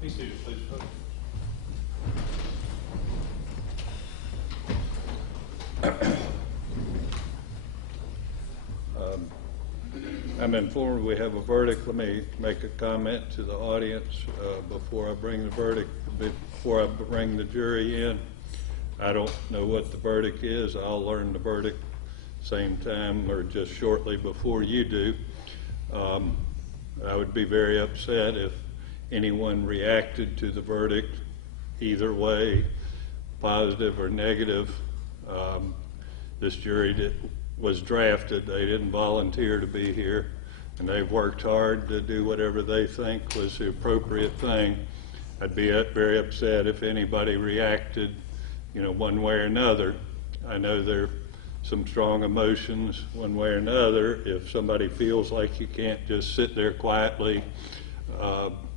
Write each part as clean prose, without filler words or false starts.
Be seated, please, folks. I'm informed we have a verdict. Let me make a comment to the audience before I bring the verdict, before I bring the jury in. I don't know what the verdict is. I'll learn the verdict same time or just shortly before you do. I would be very upset if anyone reacted to the verdict either way, positive or negative. This jury was drafted. They didn't volunteer to be here, and they've worked hard to do whatever they think was the appropriate thing. I'd be very upset if anybody reacted, one way or another. I know there are some strong emotions one way or another. If somebody feels like you can't just sit there quietly,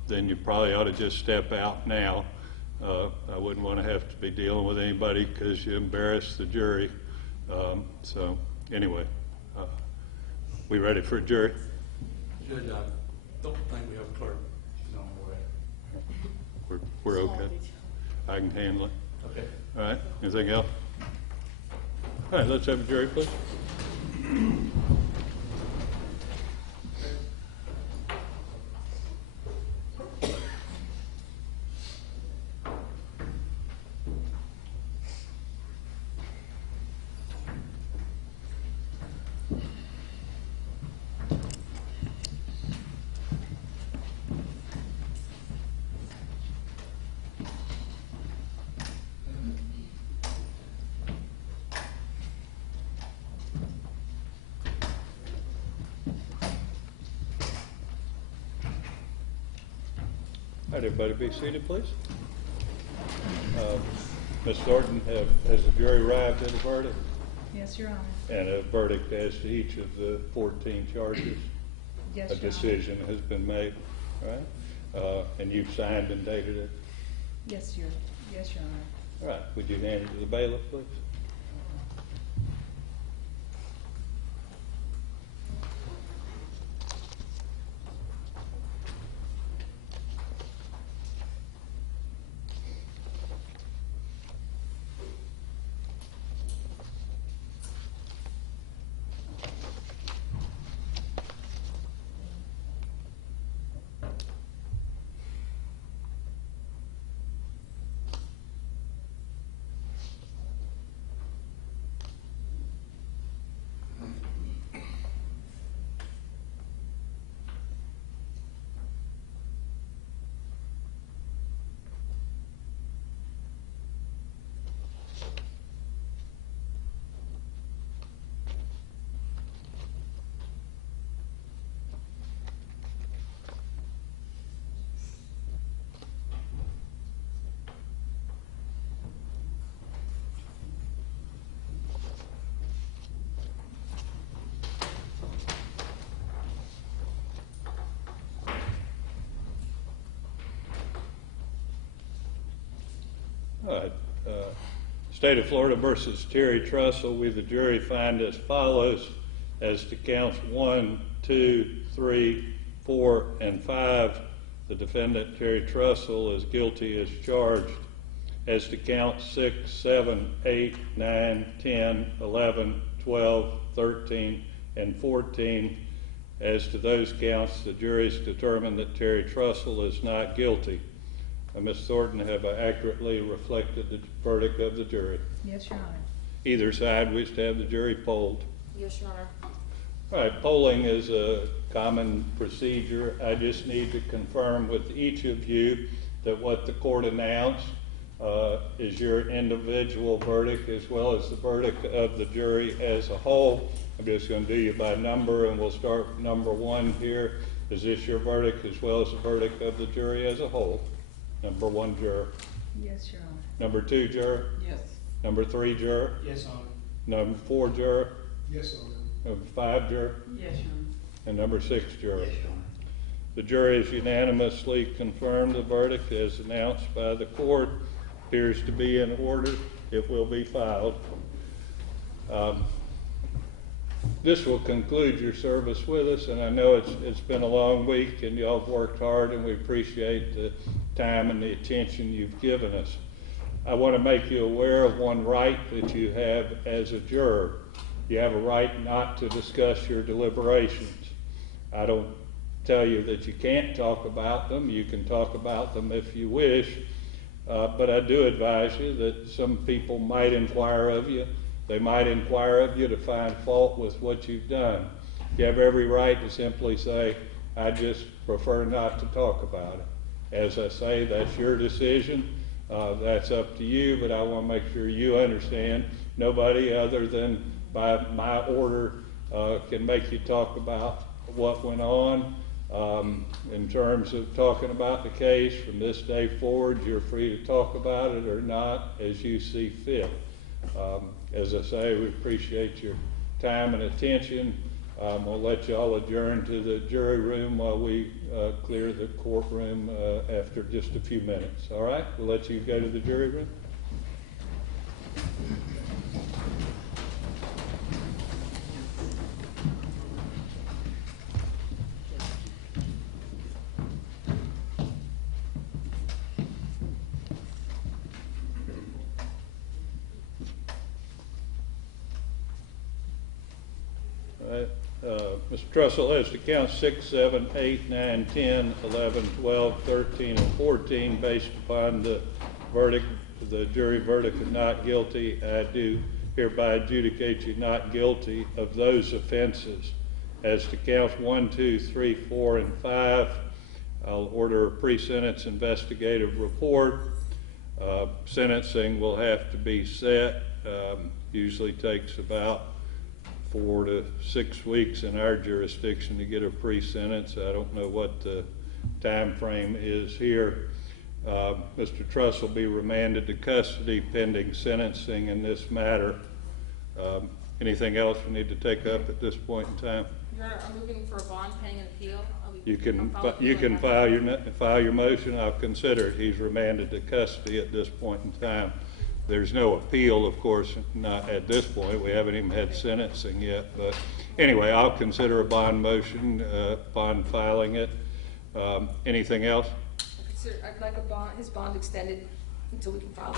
then you probably ought to just step out now. I wouldn't want to have to be dealing with anybody because you embarrassed the jury. So anyway, we ready for a jury? Judge, I don't think we have a clerk. She's on her way. We're okay. I can handle it. Okay. All right. Anything else? All right. Let's have a jury, please. All right, everybody be seated, please. Ms. Thornton, has the jury arrived at a verdict? Yes, Your Honor. And a verdict as to each of the 14 charges? Yes, A Your Honor. decision has been made, all right? And you've signed and dated it? Yes, Your Honor. All right, would you hand it to the bailiff, please? All right. State of Florida versus Terry Trussell. We, the jury, find as follows: as to counts 1, 2, 3, 4, and 5, the defendant, Terry Trussell, is guilty as charged. As to counts 6, 7, 8, 9, 10, 11, 12, 13, and 14, as to those counts, the jury's determined that Terry Trussell is not guilty. Ms. Thornton, have I accurately reflected the verdict of the jury? Yes, Your Honor. Either side wish to have the jury polled? Yes, Your Honor. All right, polling is a common procedure. I just need to confirm with each of you that what the court announced is your individual verdict as well as the verdict of the jury as a whole. I'm just going to do you by number, and we'll start with number 1 here. Is this your verdict as well as the verdict of the jury as a whole? Number 1 juror. Yes, Your Honor. Number 2 juror. Yes. Number 3 juror. Yes, Honor. Number 4 juror. Yes, Honor. Number 5 juror. Yes, Your Honor. And number 6 juror. Yes, Your Honor. The jury has unanimously confirmed the verdict as announced by the court. Appears to be in order. It will be filed. this will conclude your service with us, and I know it's been a long week, and y'all have worked hard, and we appreciate the time and the attention you've given us. I want to make you aware of one right that you have as a juror. You have a right not to discuss your deliberations. I don't tell you that you can't talk about them. You can talk about them if you wish, but I do advise you that some people might inquire of you. They might inquire of you to find fault with what you've done. You have every right to simply say, I just prefer not to talk about it. As I say, that's your decision. That's up to you, but I want to make sure you understand nobody other than by my order can make you talk about what went on. In terms of talking about the case, from this day forward, you're free to talk about it or not as you see fit. As I say, we appreciate your time and attention. We'll let you all adjourn to the jury room while we clear the courtroom after just a few minutes. All right? We'll let you go to the jury room. Mr. Trussell, as to count 6, 7, 8, 9, 10, 11, 12, 13, and 14, based upon the verdict, the jury verdict of not guilty, I do hereby adjudicate you not guilty of those offenses. As to counts 1, 2, 3, 4, and 5, I'll order a pre-sentence investigative report. Sentencing will have to be set. Usually takes about 4 to 6 weeks in our jurisdiction to get a pre-sentence. I don't know what the time frame is here. Mr. Truss will be remanded to custody pending sentencing in this matter. Anything else we need to take up at this point in time? Your Honor, I'm looking for a bond pending an appeal. You can file your motion. I'll consider it. He's remanded to custody at this point in time. There's no appeal, of course, not at this point. We haven't even had sentencing yet. But anyway, I'll consider a bond motion upon filing it. Anything else? I'd like his bond extended until we can file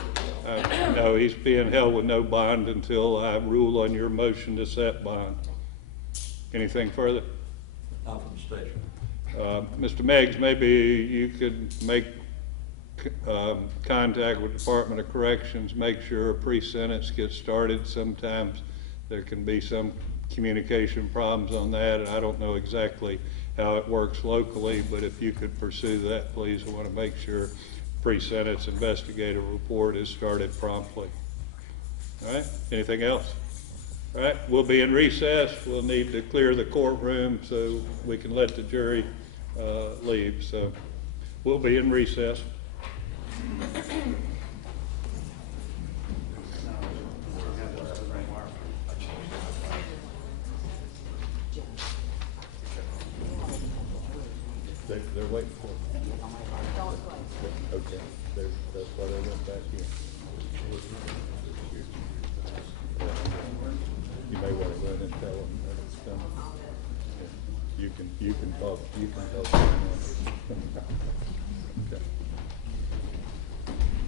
the appeal. No, he's being held with no bond until I rule on your motion to set bond. Anything further? Not from the station. Mr. Meggs, maybe you could make contact with Department of Corrections, make sure a pre-sentence gets started. Sometimes there can be some communication problems on that, and I don't know exactly how it works locally, but if you could pursue that, please. I want to make sure pre-sentence investigative report is started promptly. All right, anything else? All right, we'll be in recess. We'll need to clear the courtroom so we can let the jury leave. So we'll be in recess. They're waiting for it. Okay, that's why they went back here. You may want to run and tell them that it's coming. Yeah. You can talk to them. Okay.